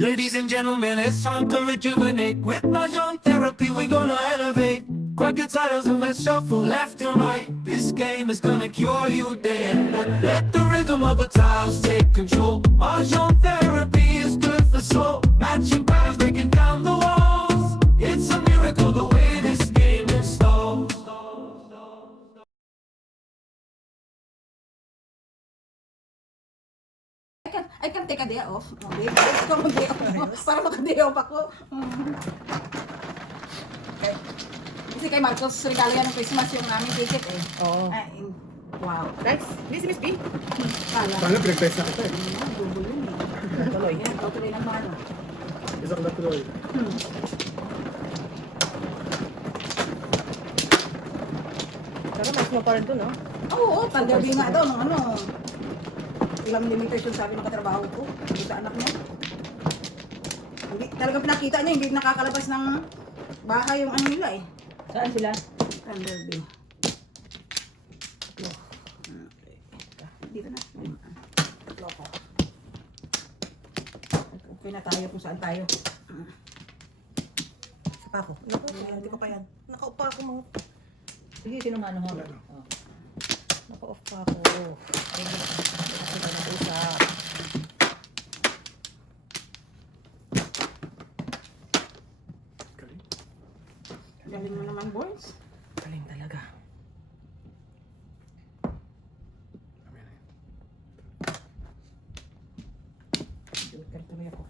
Ladies and gentlemen, it's time to rejuvenate. With Mahjong therapy, we're gonna elevate. Grab your titles and let's shuffle left and right. This game is gonna cure you day and night. Let the rhythm of the tiles take control. Mahjong therapy is good for soul. Matching patterns, breaking down the walls. It's a miracle the way this game installs. I can take a day off. Okay, let's go mag-day off. Para maka-day off ako. Okay. Kasi kay Marcos, regalo yan ng Christmas yung aming ticket eh. Oo. Ay, wow. Nice. Miss B. Kala. Paano pinag-test na kita eh? Dubo yun eh. Tuloy. Yan, tuloy ng mano. Isa ko na tuloy. Pero mas mo pa rin doon, no? Oo, Thunderbee nga daw ng ano. Ilang limitation sabi ng katrabaho ko. Doon sa anak niya. Hindi, talagang pinakita niya, hindi nakakalabas ng bahay yung ano nila eh. Saan sila? Thunderbee. Dito na. Loko. Okay na tayo kung saan tayo. Sa pa ako. Hindi ko pa yan. Nakaupa ako mga... Sige, sino mano ho? Oh. Naka-off pa ako. Hindi ko nag-usap. Galing mo naman, boys. Galing talaga. Joker tuloy ako.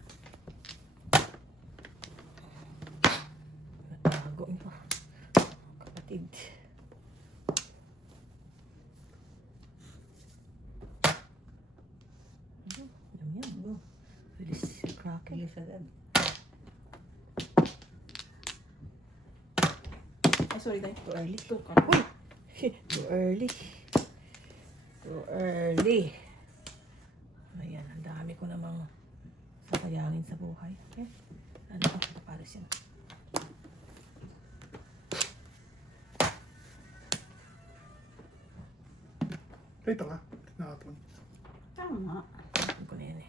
Natago ito. Kapatid. Yan. Go. Bilis yung cracking sa dad. Ay, sorry tayo. Too early. Too Uy! Too early. Too early. Ayan, ang dami ko namang sasayangin sa buhay. Okay? Ano pa? Paris yan. Ito nga. Nakapon. Tama. Ano ko na yan eh.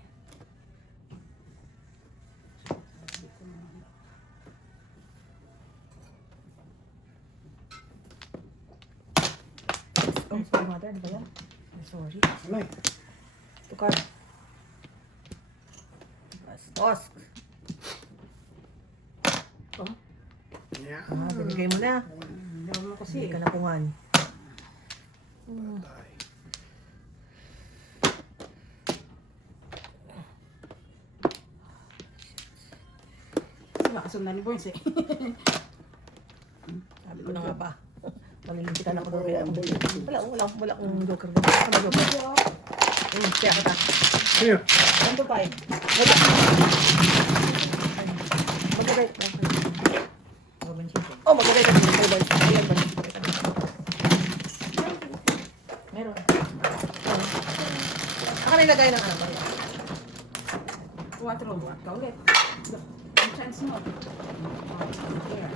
Oh, sorry mother. Ano ba yan? I'm sorry. Alay. Tukar. Bastos. Oh, Yeah. Binigay mo na. hindi mo kasi. Hindi ka nakungan. Patay. Makasundan ni boys eh. Sabi ko na nga pa. Malilimpitan ako doon. Wala akong joker doon. Wala akong joker. Kaya kita. Sino? 1 to 5. Wala. Magkabay. Oh, magkabay ka. Ayan ba? Meron. Ako na ilagay ng ano. 4, buat ka ulit. Ang chance mo. Here.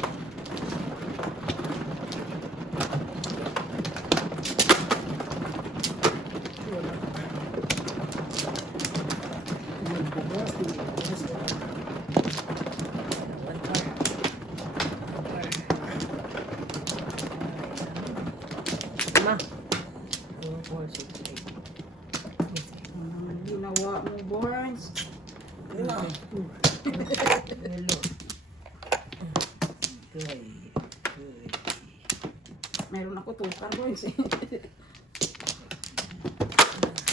Yung bukas. Ma. 2, 4, 6, 8. Ang ginawa mo, boys. Hello. Good. Meron ako tukar, boys eh.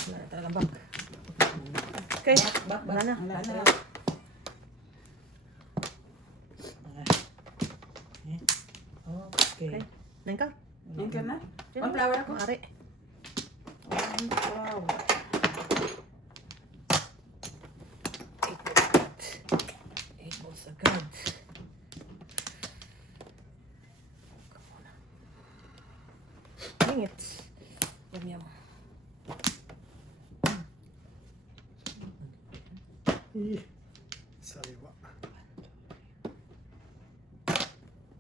Wala na talagang bag. Okay. Wala na. Wala na. Okay. Nine ka? Yan ka na. One flower ako. Maaari. Wow. Eight balls agad. Ingit. Yum. Saliwa.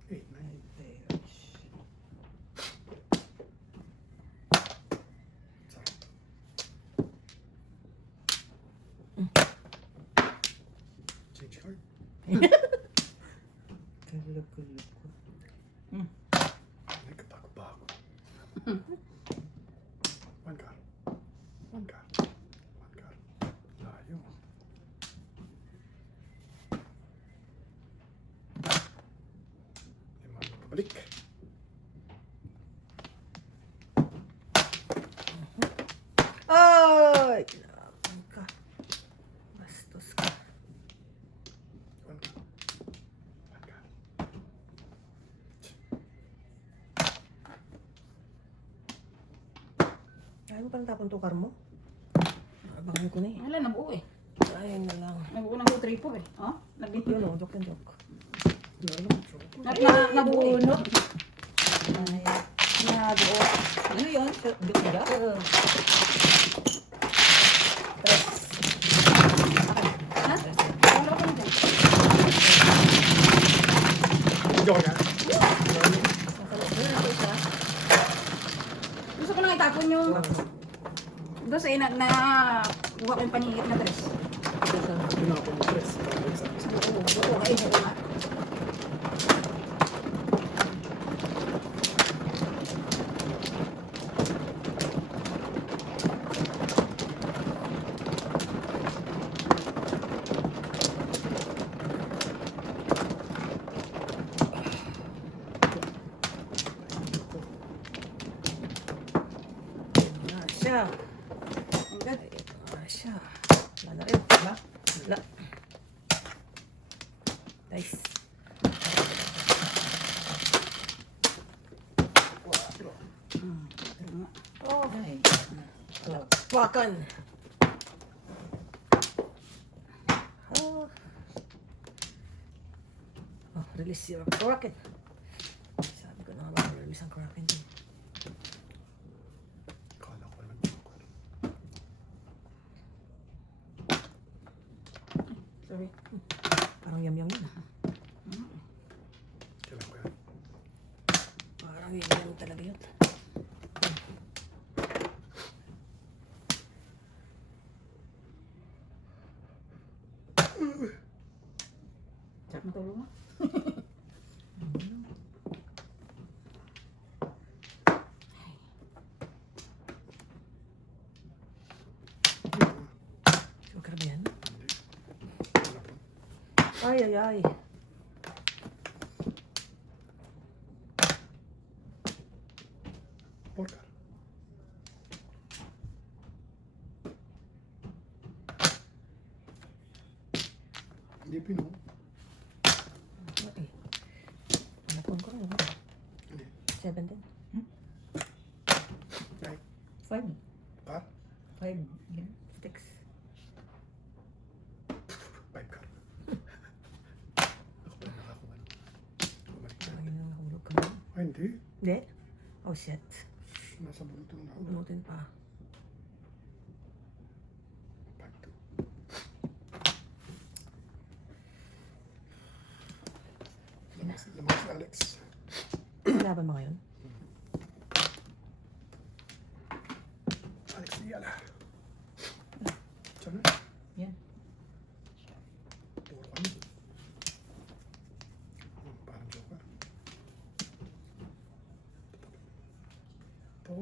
8, 9. Kaloko-loko. May katago-bago. One car. One car. One car. Layo. Lima na pabalik. Ay! Kinabahan ka. Bastos ka. One car. One car. Ayaw mo palang tapon tukar mo? Abangan ko na eh. Wala, nabuo eh. Ayun na lang. Nabuo ng 2-3 eh. Oh, nagdito. Yun o, joke and joke. Nabuo. Bunot. Nabuo. Ano yun? Joke and joke? Ha? Wala ko na dyan. Joke yan. Gusto ko nang itapon yung... Doon sa ina na... Kuha ko yung paningit na dress. Tinapon mo tres. Pabalik sa akin. Oo, ay, ito nga. Siya. Ang good. Siya. Wala na rin. Wala. Wala. Nice. Oh. Lapakan. Oh. Oh, release your Kraken. Sabi ko na nga ba, release ang Kraken din. Kala ko naman joker. Sorry. Parang yum-yum yun. Kailan ko yan? Parang yum-yum talaga yun. Sarap matulog mo. Sugar ba yan? Hindi. Wala po. Ay, ay, ay. Four car. Hindi pino. Ay. Napon ko rin. Hindi. 7 din. Right. 5. Car. 5. 6. Five car. Ako pala nakakuha. Bumaliktad. Ay, nahulog ka na. Ay, hindi. Hindi? Oh, shit. Nasa bulutong na ako. Bunutin pa. 5-2. Lamas si Alex. Laban mo ngayon? Alex Yala. Sana? Yan. Puro kami. Parang joker. Ito.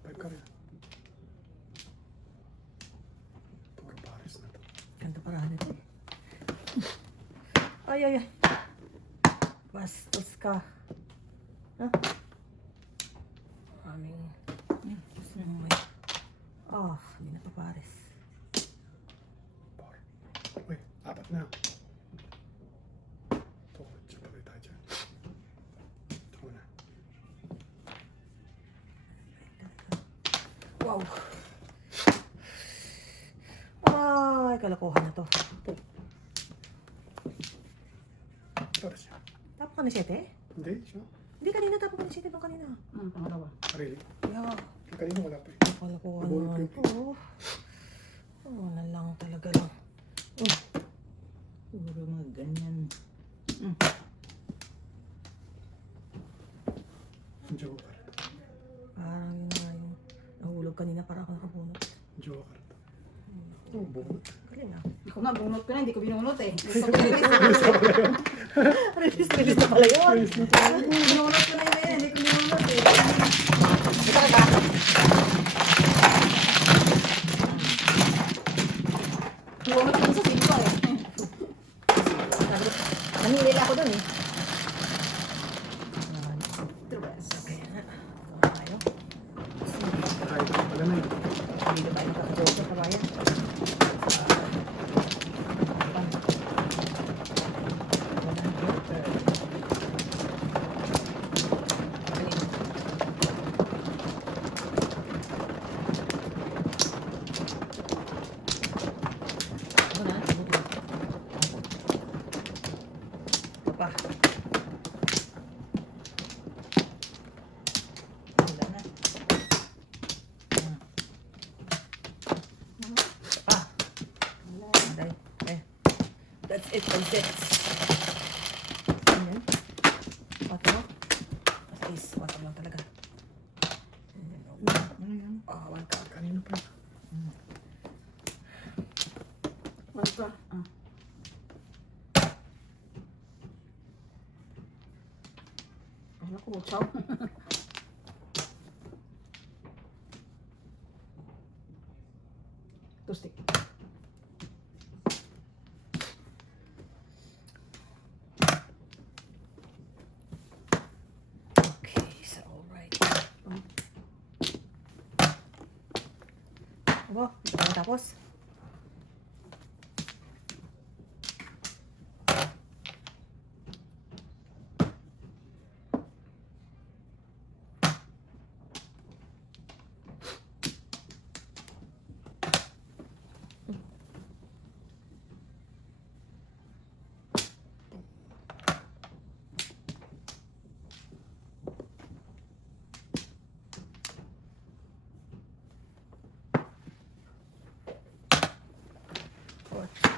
Five ka rin. Puro pares na to. Ganda parahan ito. Ay, ay, ay. Bastos ka. Ha? Aming... Oh, hindi na papares. Four. Uy, apat na. Ito, tuloy tayo dyan. Ito muna. Wow. Ay, kalokohan na to. Pares siya. Tapo ka na 7? Hindi, siya. Hindi, kanina tapo ka na 7 nung kanina. Pangalawa. Really? Yeah. Kanina wala pa eh. Kalokohan Ball naman game. to. Oh, na lang talaga lang. Oh. Puro mga ganyan. Joker. Parang yun nga yung nahulog kanina para ako nakabunot. Joker. Oh, bunot. Galing ah. Ako Ako nga, bunot ko na, hindi ko binunot eh. Gusto ko release. Release na pala yun. Binunot ko na yun, hindi ko binunot eh. Ito ka ba? Binunot ko sa silva eh. Nanilila ako dun eh. Trubas. Kaya na. Gawa tayo. Kahit pala na yun. Dito tayo nakakajoke sa kabayan. Pa. Wala na. Ah. Okay. Eh. That's it for this. Ayan. Water. Is water lang talaga. Ano yan? One cup. Kanino pa? Basta. Ah. Ay, naku, chow. Tustik. Okay, so alright. Aba, hindi pa natapos.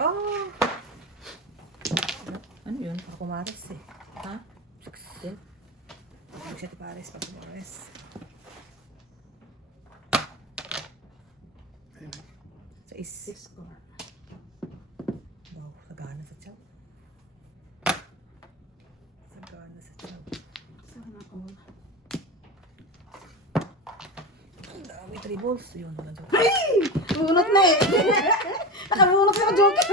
Oh! Ano yun? Pakumares eh. Ha? 16? 17 pares, pakumares. Ayun. Sa is. 6 score. Wow, sagana sa tiyaw. Sagana sa tiyaw. Sana all. Ang dami tribbles. Yun, walang joke. Bunot na eh. Nakabunot na joke eh.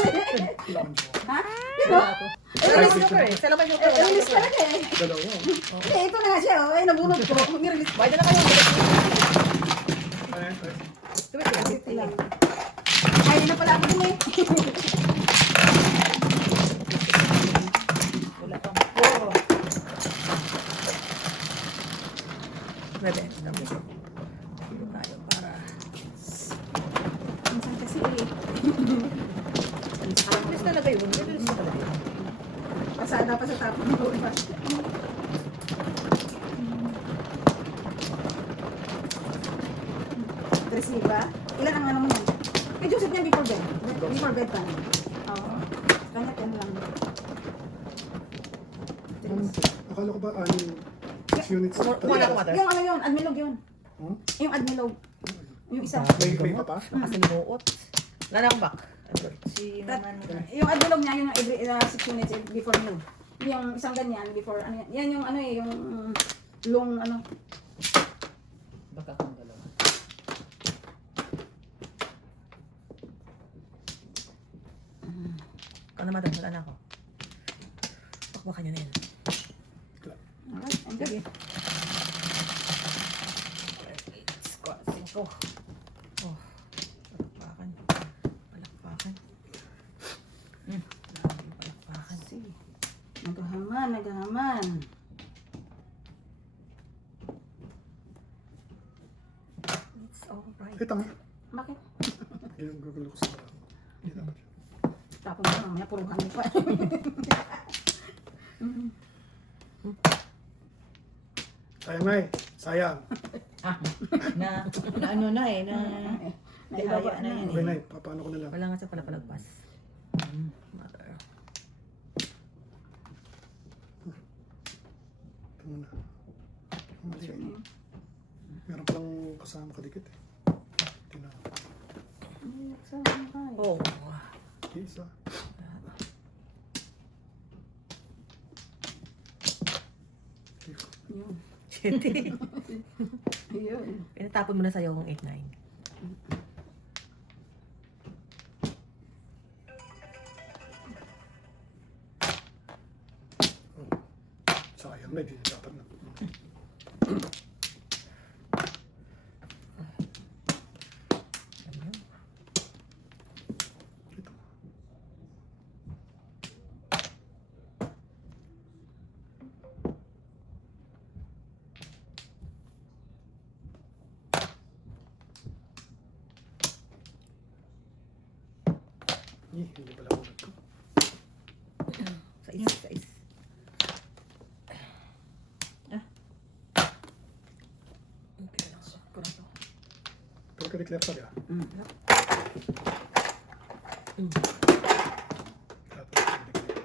Wala akong joke. Ha? Yun o. Wala akong joke eh. Sala ba joke? Eh, release ka na eh. Dalawa. Eh, ito na nga siya oh. Ay, nabunot ko. Mag-release. Bayad na kayo. Ayun. Tuwit ko. Ito lang. Ay, na pala ako dun eh. Wala pang. Oo. Bebe, dami ko. Dito tayo para. Minsan kasi eh. Release talaga yun. Release na talaga yun. Pasada pa sa tapon mo. Resiba. Ilan ang ano mo yan? Eh, Joseph yan before bed. Before bed pa. Oo. Kanya 10 lang. Akala ko ba 6 units? Wala akong water. Yung ano yun, admilog yun. Hmm? Yung admilog. Yung isa. May iba pa? Nakasalimuot. Wala na akong back. Si Maman mo na. Yung admilog niya, yung every 6 minutes before you. Yung isang ganyan, before, ano yan. Yan yung ano eh, yung long ano. Baka kang dalawa. Ikaw na madam, wala na ako. Pakbakan nyo na yan. Alright, ang gabi. Squat, 5. Oh, palakpakan. Palakpakan. Palakpakan. Sige. Naghahaman, naghahaman. It's alright. Eh, tama. Bakit? Yung gugulo ko sa parang. Hindi dapat yun. Tapos mo, mamaya puruhan mo pa. Sayang na eh. Sayang. Na ano na eh, na Naibaba na yan Okay eh. na eh. Paano ko na lang. Wala nga siya pala palagpas. Mother. Ito muna. Mali eh. Meron palang kasama kadikit eh. Tingnan. Ay, saan ka eh? Oh. Okay, Isa. Yun. 7. Yun. Pinatapon mo na sa'yo yung 8-9. Sayang na, hindi na dapat na. Ano? Ito. Hindi pala ulit ko. 6. Okay lang. Ko na to. Pero ka-declare pa ka. Mm. Tapos, declare.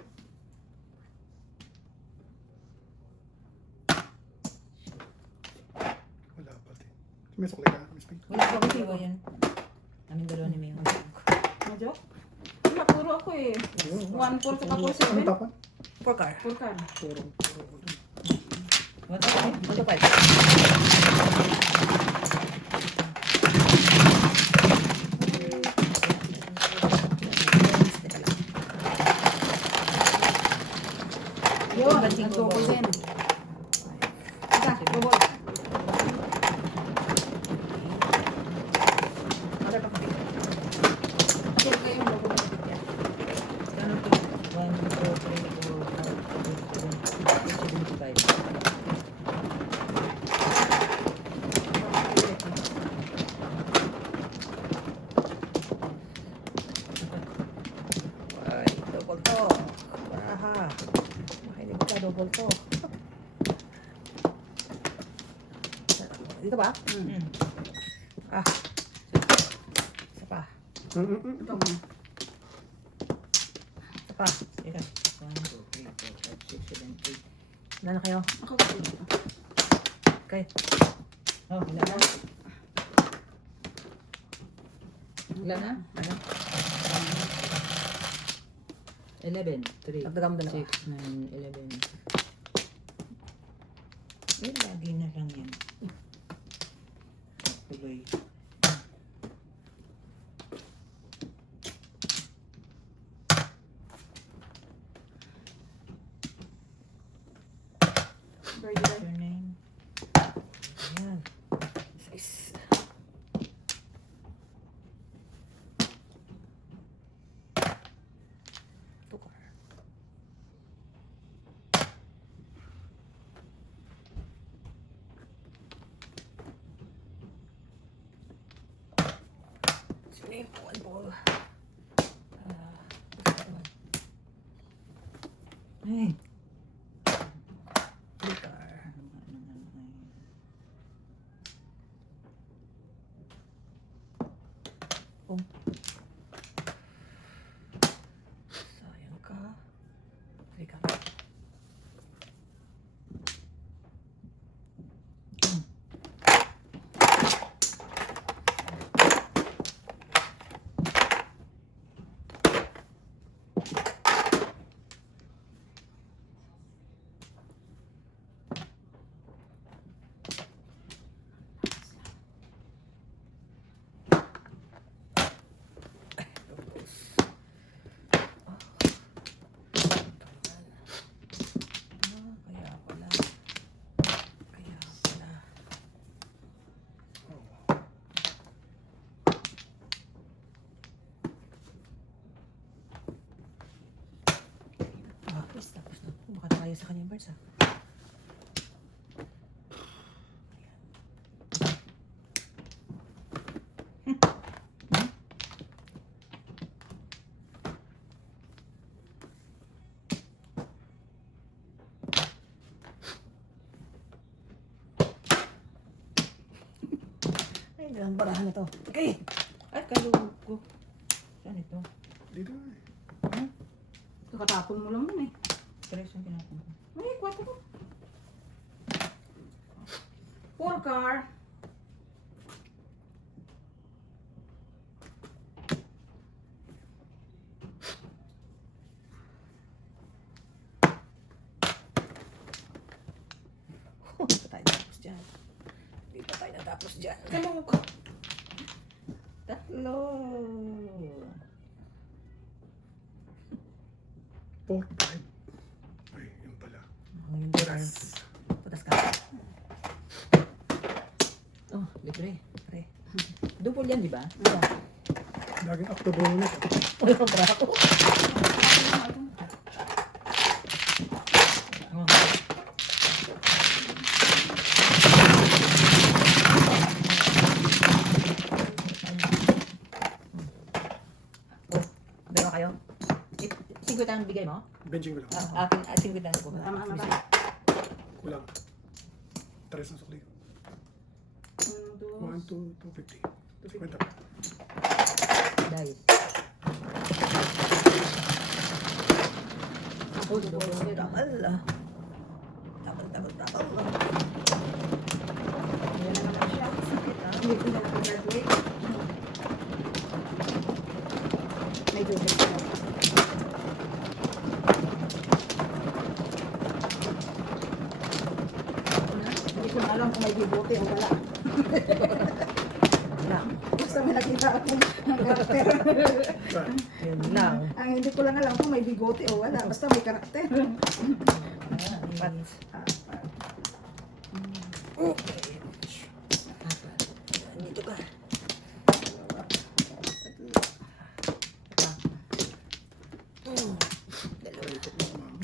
Wala pa din. May sukli ka, Miss Pink. Wala pa ako dalawa yan. Kaming dalawa ni Mayo. Medyo? Wala, puro ako eh. 1-4 sa kapos Ano 7. tapan? 4 car. Full card. Puro. What ako? 1 to 5. Yun, nag-double din. Isa, double. Share kayo yung double. Ano to? 1, 2, 3, 4, 5, 6, 7, 8, 75. Ay, double to. Baraha. Makinig ka, double to. Dito ba? Hmm. Ah. Isa pa. Ito mo. Isa pa. Teka. 1, 2, 3, 4, 5, 6, 7, 8. Wala na kayo. Ako kasi. Okay. Oh, wala na. Wala na? Ano? 11, 3, Dagdagan mo dalawa. 6, 9, 11. Eh, lagi na lang yan. Tuloy. Very good. Your name? Ayan. 6. Tukar. Name one ball. Ay. Tukar. Sayang ka. Halika. Kaya pala. Kaya pala. Tapos na. Baka tayo sa kanyang barsa. Ay, ang barahan na to. Okay. Ay, kalugod ko. Saan ito? Dito eh. Kakatapon mo lang yun eh. Tres yung pinatang ko. Ay, 4 ko. 4 car. Tapos dyan. Tatlo. 4, 5. Ay, yun pala. Ang hindi tayo. Putas ka. Oh, libre. Pre. Double yan, di ba? Laging up to bonus. Wala kang brako. Oh. Dalawa kayo. 50 ang bigay mo? Benching ko lang. Akin, 50 ang ko. Tama ba? Kulang. 3 na sukli. 1, 2, 250. 50 pa. Dahil. Tapal ah. Tapal. Yan na naman siya. Sakit ah. Hindi ko na nakagraduate. May double pa. Hindi ko na alam kung may bigote o wala. Yun lang. Basta may nakita akong karakter. Yun lang. Ang hindi ko lang alam kung may bigote o wala. Basta may karakter. Pat. Dito ka.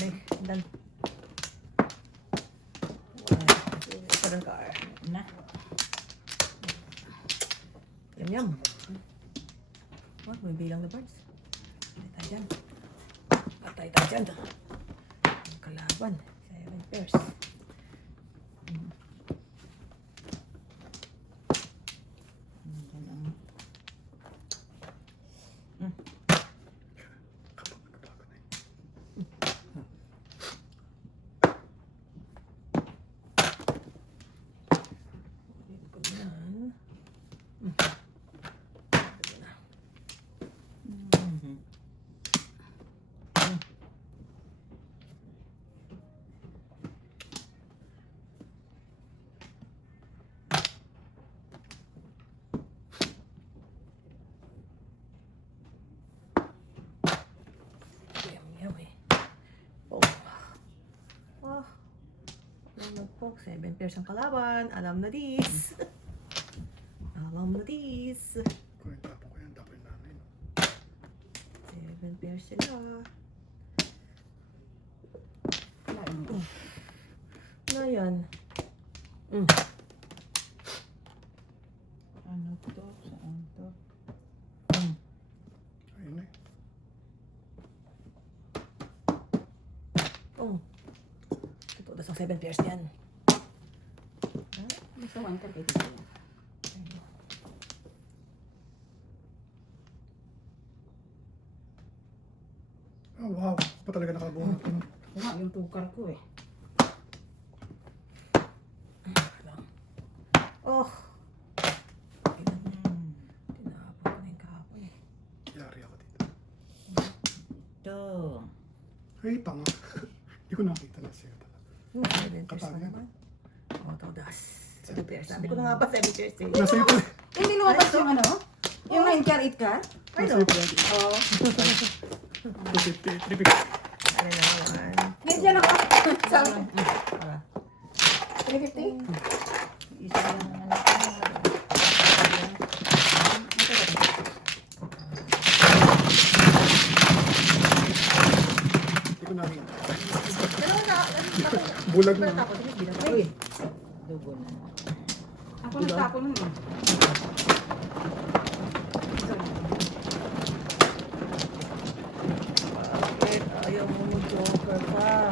Okay, done. Parang ka. Na. Yum. Oh, may bilang na birds. Patay tayo dyan. Kalaban. 7 pairs. Yan. Yum eh. Oh. Oh. Nagpok. 7 pairs ang kalaban. Alam na this. Alam na this. Kung yung tapo ko yan, tapo yung namin. 7 pairs sila. Na yan. Ano to? Saan to? Ayun na eh. Oh. Ito, das ang 7 pairs yan. Basta 130. Oh, wow. Ako pa talaga nakabunot. Nga, yung tukar ko eh. Oh. Tinapon ko na yung kahapon eh. Yari ako dito. To. Ay, tanga. Hindi ko nakita na siya talaga. 7 pairs Kapal na yan. naman. Oh, ito das. 7 pairs. Sabi ko na nga ba 7 pairs eh. Nasa iyo po. Hindi lumabas yung ano? Yung 9 car, 8 car? Nasa iyo po. Oo. 250, 350. Ano na naman. Ganyan ako. Sabi ko, Para. 350? Isa lang naman ako. Hindi ko nakita. Pero na. Bulag na. Tapos yung bilang. Uy. Double na. Ako nagtapo nun eh. Bakit ayaw mo mag-joker pa?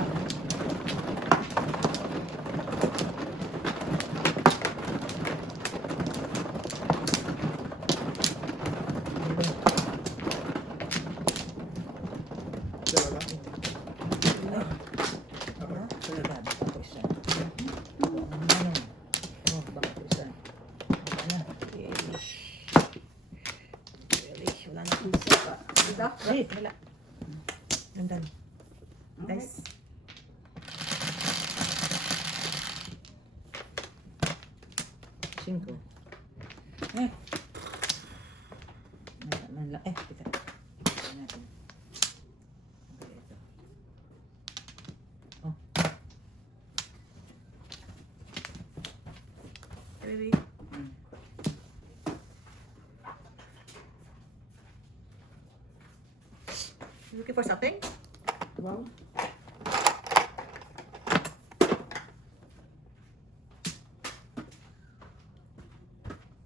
Siya wala. Dapat. Siya. Grabe pa ko isa. Ano? Oh, baka ko isa. Ano? Really? Wala na kung isa pa. Diba? Ay, wala. Ganda. Nice. Cinco. Eh, Teka. Tignan natin. Okay, ito. Oh. baby. Mm. You looking for something? Wow.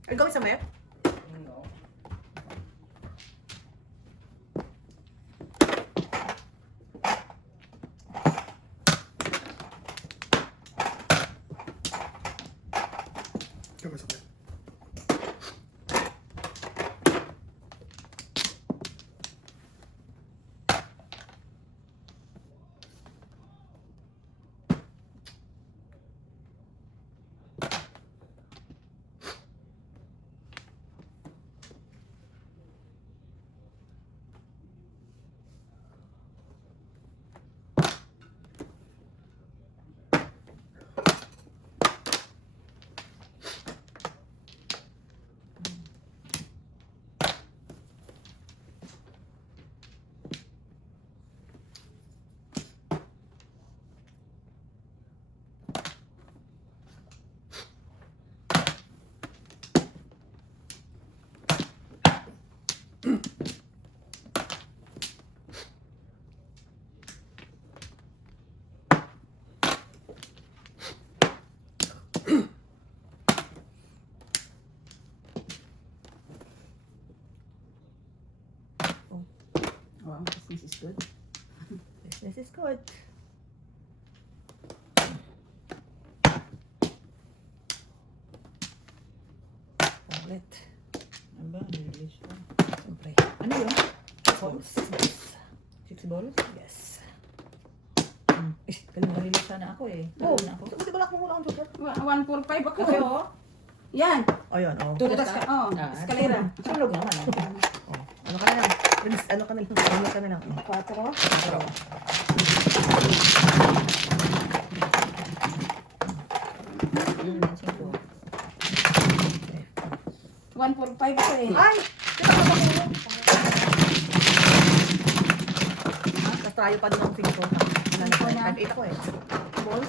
Are you going somewhere? No. Give us a bit. Wow, this is good. Business is good. Wallet. Ano ba? Release ko. Siyempre. Ano yun? Balls. Yes. 6 balls? Yes. Release sana ako eh. Oh, Na ako. buti balak mo lang dito. 145 ako. Okay, oh. Yan. Oh, yun, oh. Tutas ka. Oh, Ah, eskalera. Tulog naman. Oh. Ano ka na lang? Release, ano ka na lang? Ano ka na lang? 4. Yung dancing ko. 145 ko eh. Ay! Sino ka ba muna? Tapos tayo pa doon ng 5. Cinco na. 5-8 ako eh. Balls.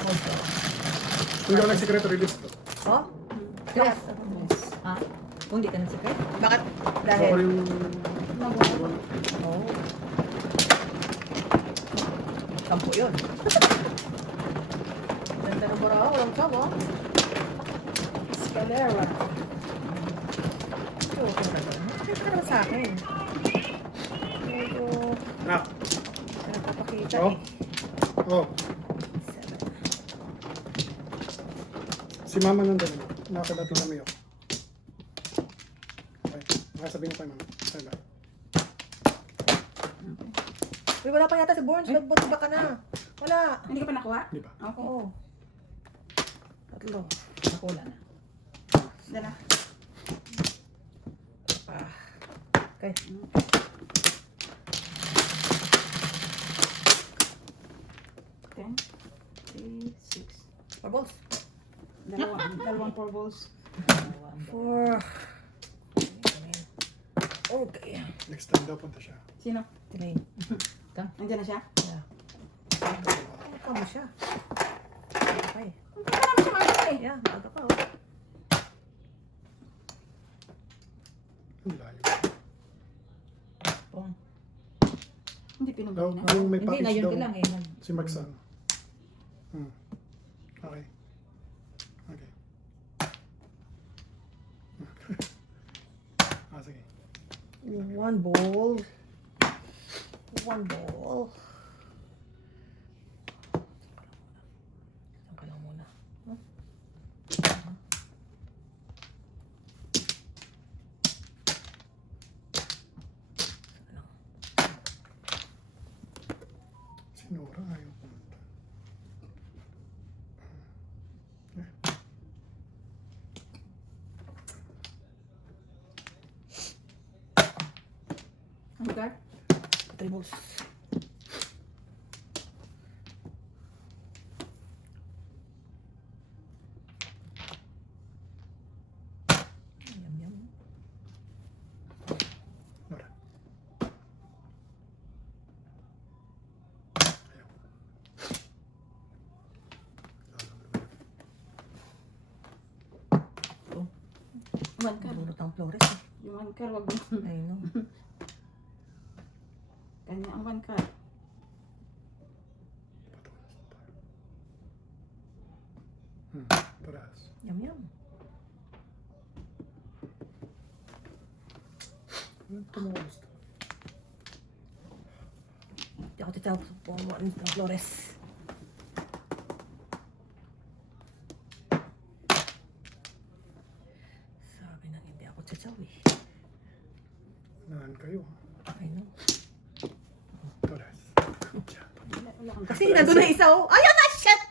Kung ikaw nag-secret, release to. Oh? Yes. Ha? Kung di ka nag-secret? Bakit? Ako Dahil? yung... Oh. Sampo yun. Ganda ng bara. Walang sabo. Eskalera. So, okay na ba? Kaya ka naman sa akin. Medyo Nak. nagpapakita Oh. eh. Oh. 7. Si mama nandun. Nakakadating kami yun. Okay. Sabihin ko kay mama. Bye bye. Uy, wala pa yata si Borns. Nagbuti ka na. Wala. Hindi ka pa nakuha? Di ba? Okay. Oo. Tatlo. Ako wala na. Dala. Ah. Okay. Ten, 3, 6. 4 balls. Dalawang 4 balls. 4. Okay. Next time daw punta siya. Sino? 3. Nandiyan na siya? Yeah. Ano mo siya? Okay. Hindi ka naman siya maaga eh. Yeah, maaga pa oh. Ang layo. Pong. Hindi Daw, pinunggay na. yung may Hindi, package ngayon daw. ko lang eh. Si Magsan. Okay. Okay. Sige. 1 ball. 1 ball. Saan ka lang muna? Huh? Saan lang? Sinura ayaw pumunta. Ang lugar? 3 balls. Yum, yum. One car. Bunot ang Flores eh. Yung one car, wag mo. I know. Kanya ang one car. Paras. Yum yum. Ito mo gusto. Hindi ako titawag sa pumunot ng Flores. Sabi nang hindi ako titawag eh. Nahan kayo. I know. Paras. Wala kang Kasi nandun na isa oh. Ayun na! Shit!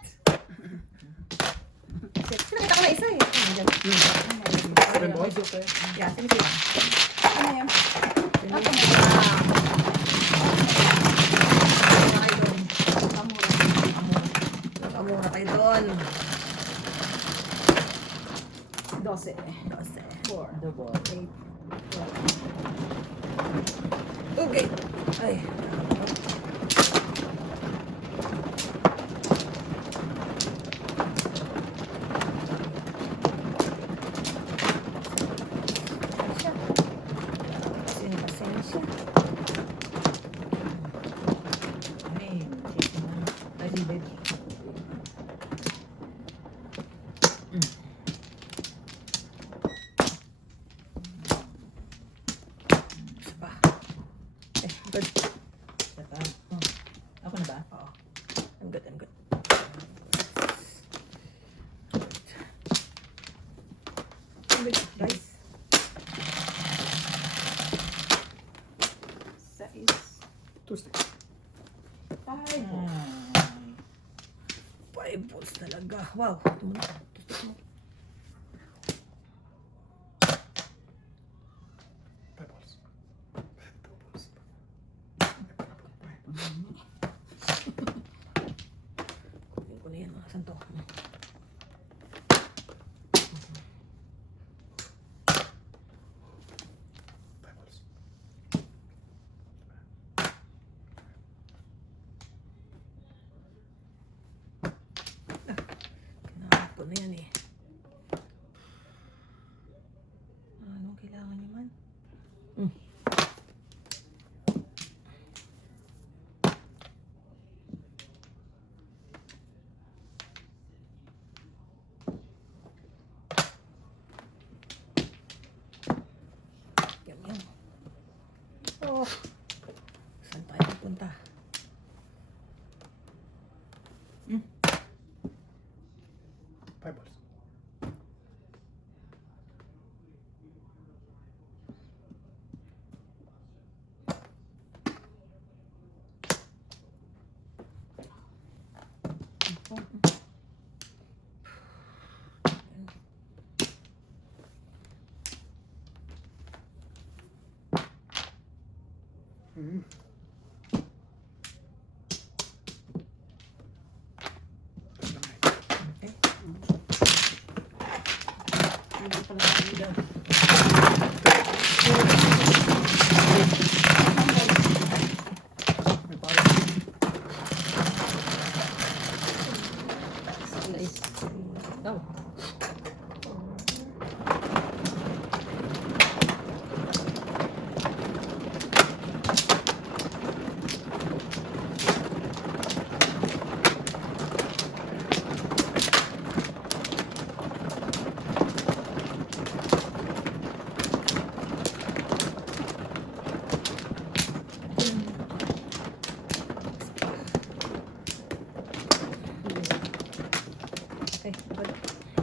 Shit. Nakita ko na isa eh. Seven boys. Yeah, sige sige. ano yan? Ako na. Amura tayo doon. 12. 12. 4. Double. 8. Okay. Ay. Pasensya. Ay, chicken na. Ay, libid. Isa pa. Good. Saka, ako na ba? Oo. I'm good, I'm good. I'm good, guys. 6. Two sticks. 5. Five balls talaga. Wow. Tumunok. Five balls. Two balls. Kunin ko na yan mga santo. Five balls. Kailangan ko na yan eh. Anong kailangan niyo man? Yum, yum. Oh. Saan tayo pupunta? Five balls. Mm. That's nice. Hindi pala tayo. May parang. Nice. Daw. Okay, good.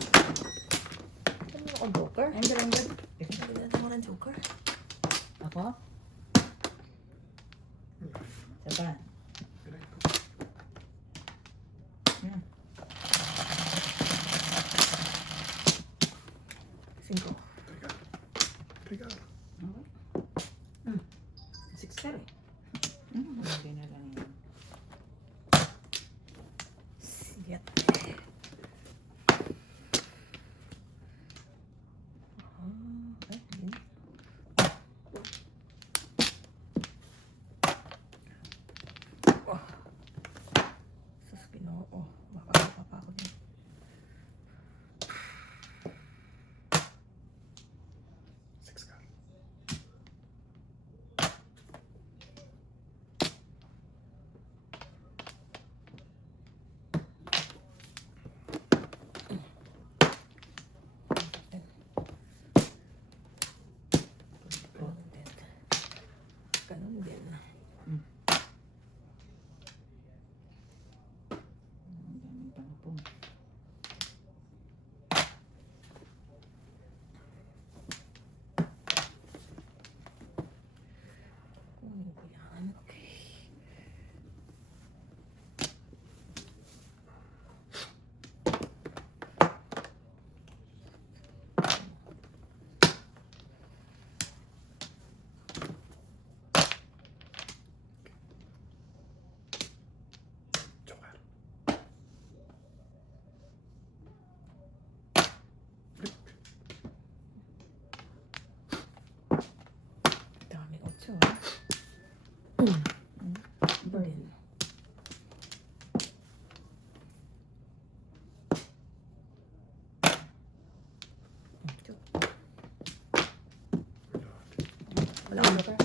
Wala akong joker.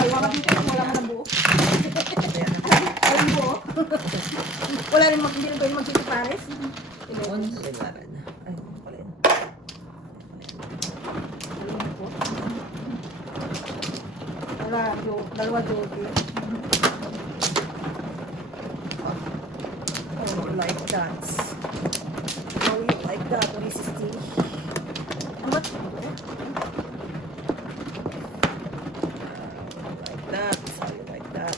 Wala ka dito, wala ka ng buo. Walang buo. Wala rin hindi rin pwede mag-city pares. On. Lilaran. Ay, pala yun. Dalawa joke. Oh, like that. How you like that, Mrs. T? Ang ba't? Like that. How you like that?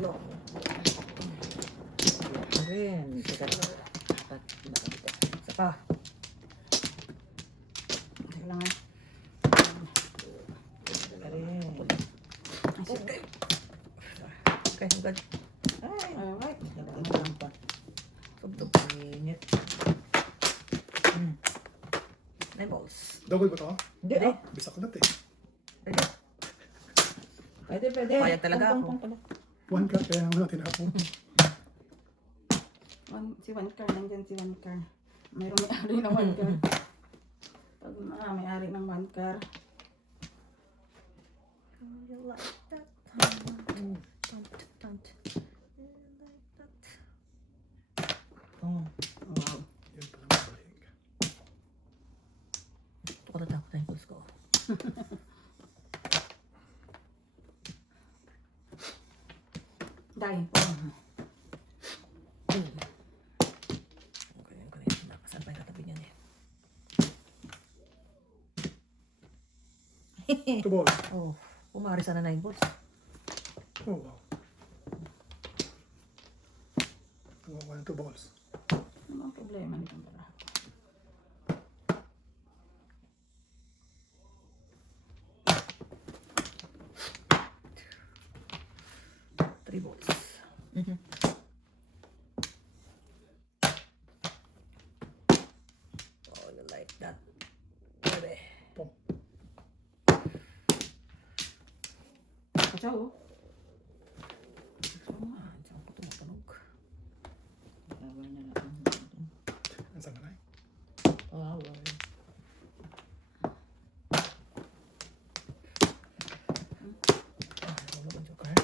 No. Rin. Teka. Isa pa. Kailangan. Rin. Okay. Okay, good. Ay. Alright. Nagkakaroon pa. Tugtog. Init. 9 balls. Double ba ito? Hindi. Hindi. Bisa ko na eh. Ready? Pwede. Payag talaga ako. One card, kaya naman natin ako. Si One Car, nandyan si One Car. Mayroong may-ari ng One Car. Pag may-ari ng One Car. You like that? Oh. Wow. Yan pala mabalik. Ito ko natakot na yung balls ko. Dahil po. Okay, yun ko na yun. Nakasan pa yung katabi niyan eh. Two balls. Oh, pumari sana 9 balls. Oh, wow. One, two balls. Ano ang problema nitong para? Three balls. Oh, you like that? Bebe. Pong. Kachaw. Oh, ah, diyan ko tumutunog. Power na lang. Ang saan na lang? Power. Ah, wala bang joker?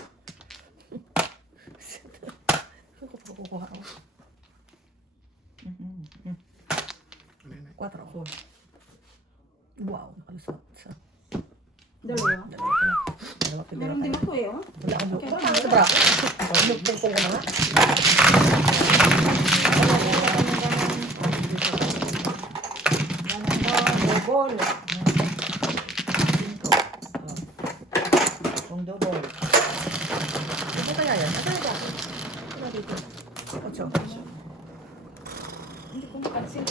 Saan ko pa kukuha ako? Ano yun eh? 4 ako. Wow, nakalusot. Dalawa. Dalawa pala. Dalawa pala. Meron din ako eh, oh. Wala akong joker. Okay, Ito ba? Pong ko na nga. Double. Kung double. Ano kaya yan? Ano kaya ba? Ano dito? 8. Hindi ko mapansin.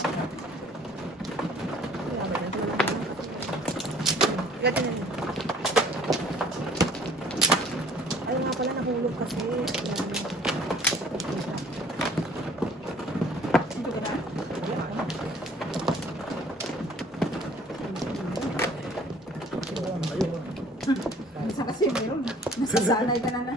Ay nga pala, nahulog kasi. Ayan. Dito ka na? Minsan kasi meron. Nasasanay ka na.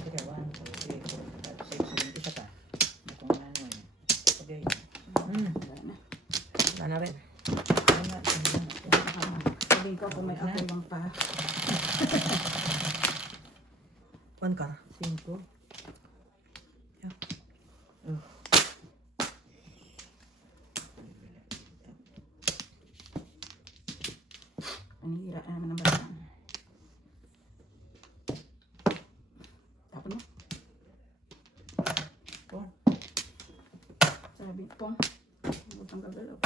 Teka, 1, 2, 3, 4, 5, 6, 7. Isa pa. Kung ano yun. Okay. Wala na rin. Sabi ko kung may ako lang pa. 1 car. 5. Yeah. Oh. Panihira na naman ng bata. Tapon mo. Four. Sabi ko. Huwag kang gagalaw.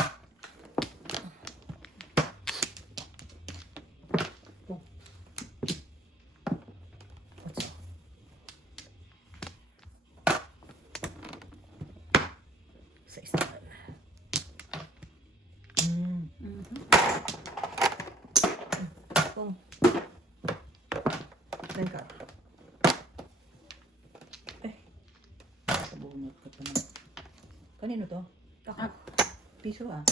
What's up? Sa istahan. Kung 9 car. Sabunot ka pa naman. Kanino to? Ako. Piso ah.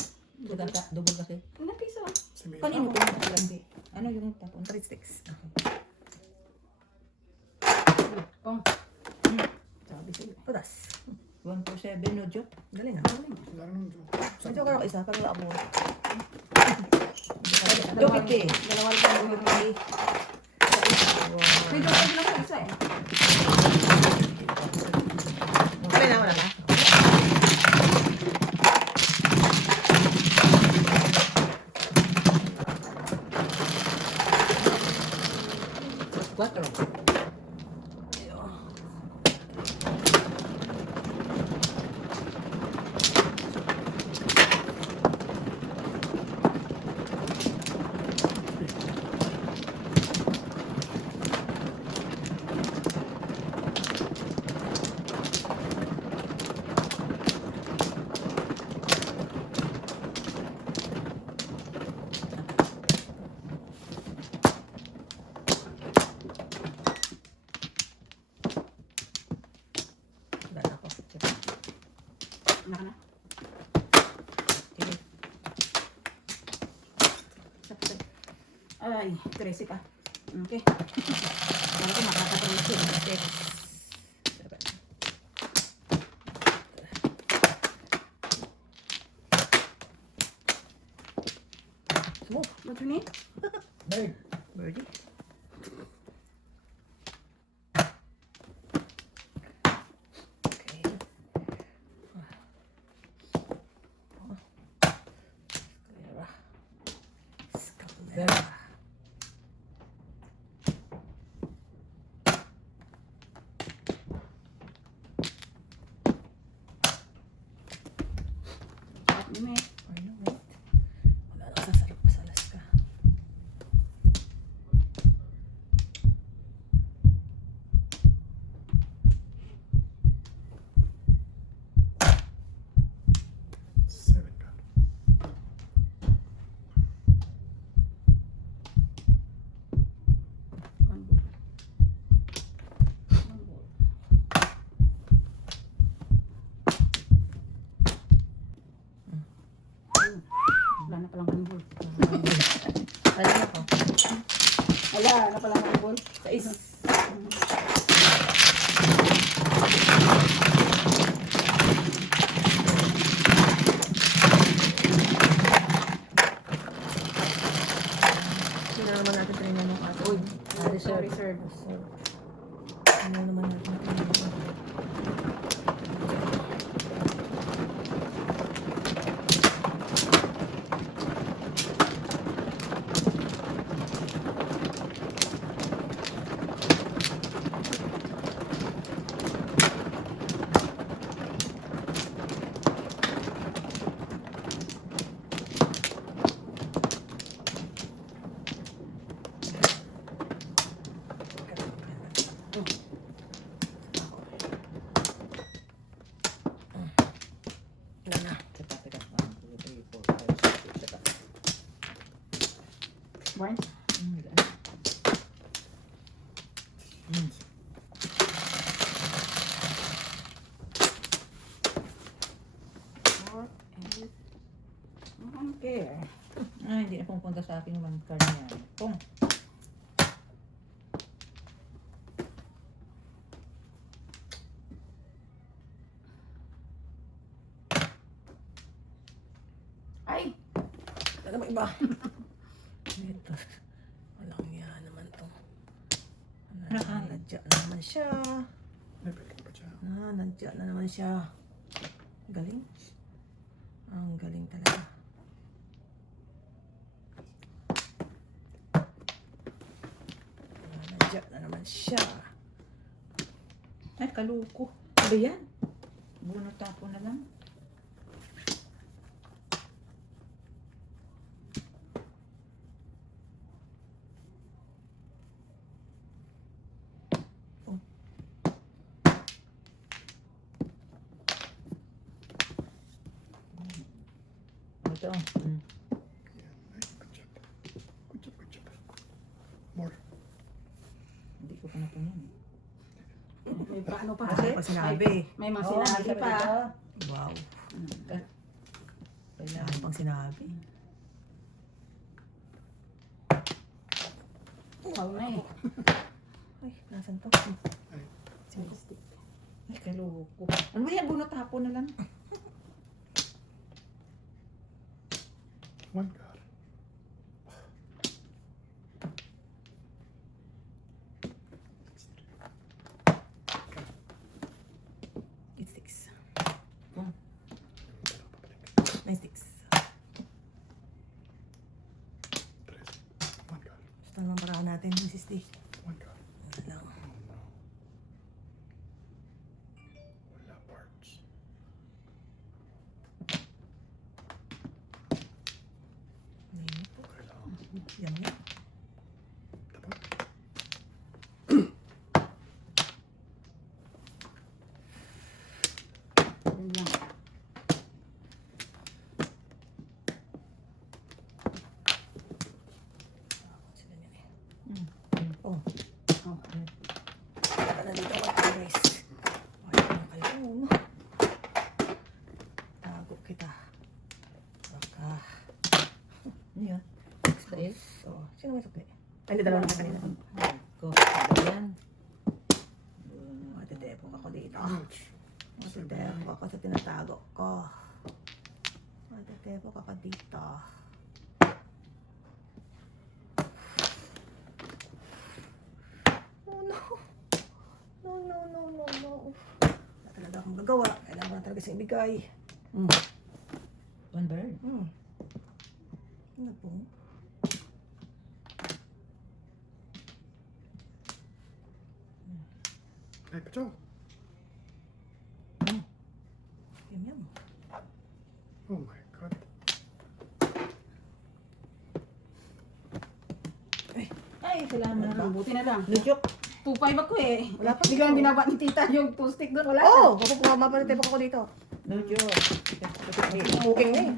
Double kasi. Napis isa. Si Mia. Kanino to? Lambi. Ano yung tapon? 3 sticks. Okay. Pong. Sabi sa'yo. Putas. 147 no, Jo? Galing ah. Wala naman dyan. Medyo ka ako isa, pero ako. Jo, 50. Dalawa lang yung may joke lang ako isa eh. Okay na, wala na. Quatro. Wala na ako. Naka na. Sige. Ay, 13 pa. Okay. Para ko makaka-13. Okay. Smoke. What you need? Bird. Birdie. Okay. Escalera. Escalera. At may Ay, no, wait. Wala na, sasarap pa sa Alaska. Seven gun. one ball. One ball. Wala na palang handball. Alam ako. Wala na palang handball. Sa isa. Sino naman natin tinignan ng ato? Uy, Sorry, sir. Ano naman natin tinignan? Wala na. Teka, teka. 1, 2, 3, 4, 5, 6, 7. Teka. One. Wala. Four, eight. Okay. Hindi na pumunta sa akin yung card niya. Pong. Ay! Ano naman iba? Ito. Walang yan naman to. Nadya na naman siya. May pwede pa dyan. Nadya na naman siya. Galing. Ang galing talaga. Nadya na naman siya. Ay, kaluko. Ano yan? Bunot tapo na lang. Ito. Yan. Ay, good job. Good job, good job. More. Hindi ko pa napunin. May paano pa? Ano pa sinabi? May mga Oo, sinabi sabi pa. dito. Wow. Kailangan Ano pang sinabi? Ikaw na eh. Ay, nasan to? Ay, kaloko. Ano ba yan? Bunot hapon na lang. One God. Eight sticks. Oh. 9 sticks. Tres. One God. Basta naman paraan natin, Mrs. D. One God. Wala lang. Oh no. Wala parts. Mainit po. Kailangan. Yan yan. Dapat. Yun lang. Sila yan eh. Oh. Oh. Nandito ako guys. Wala na kayo. Ano? Tago kita. Baka. Ano yan? Israel? Oh, sino may sukli? Ay, hindi, dalawa na kanina. Ko. Ano yan? Matitepok ako dito. Ouch. Matitepok ako sa tinatago ko. Matitepok ako dito. Oh no. No, no, no, no, no. Wala talaga akong gagawa. Kailangan ko na talaga siyang ibigay. One bird. Ano po? Hey, Pacho. Yum, yum. Oh my God. Ay, salamat. Buti na lang. Ludyok. 2.5 ako eh. Wala pa. Biglang binaba ni tita yung pool stick doon. Wala Oh! Kukuha, mapatitepok ako dito. Ludyok. Booking na eh.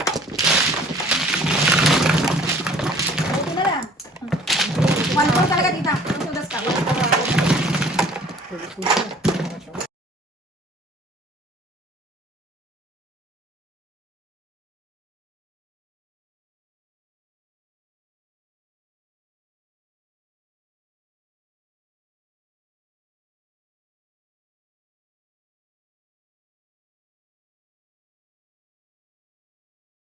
Buti na lang. One talaga tita. Ang sudas ka. Ludyok.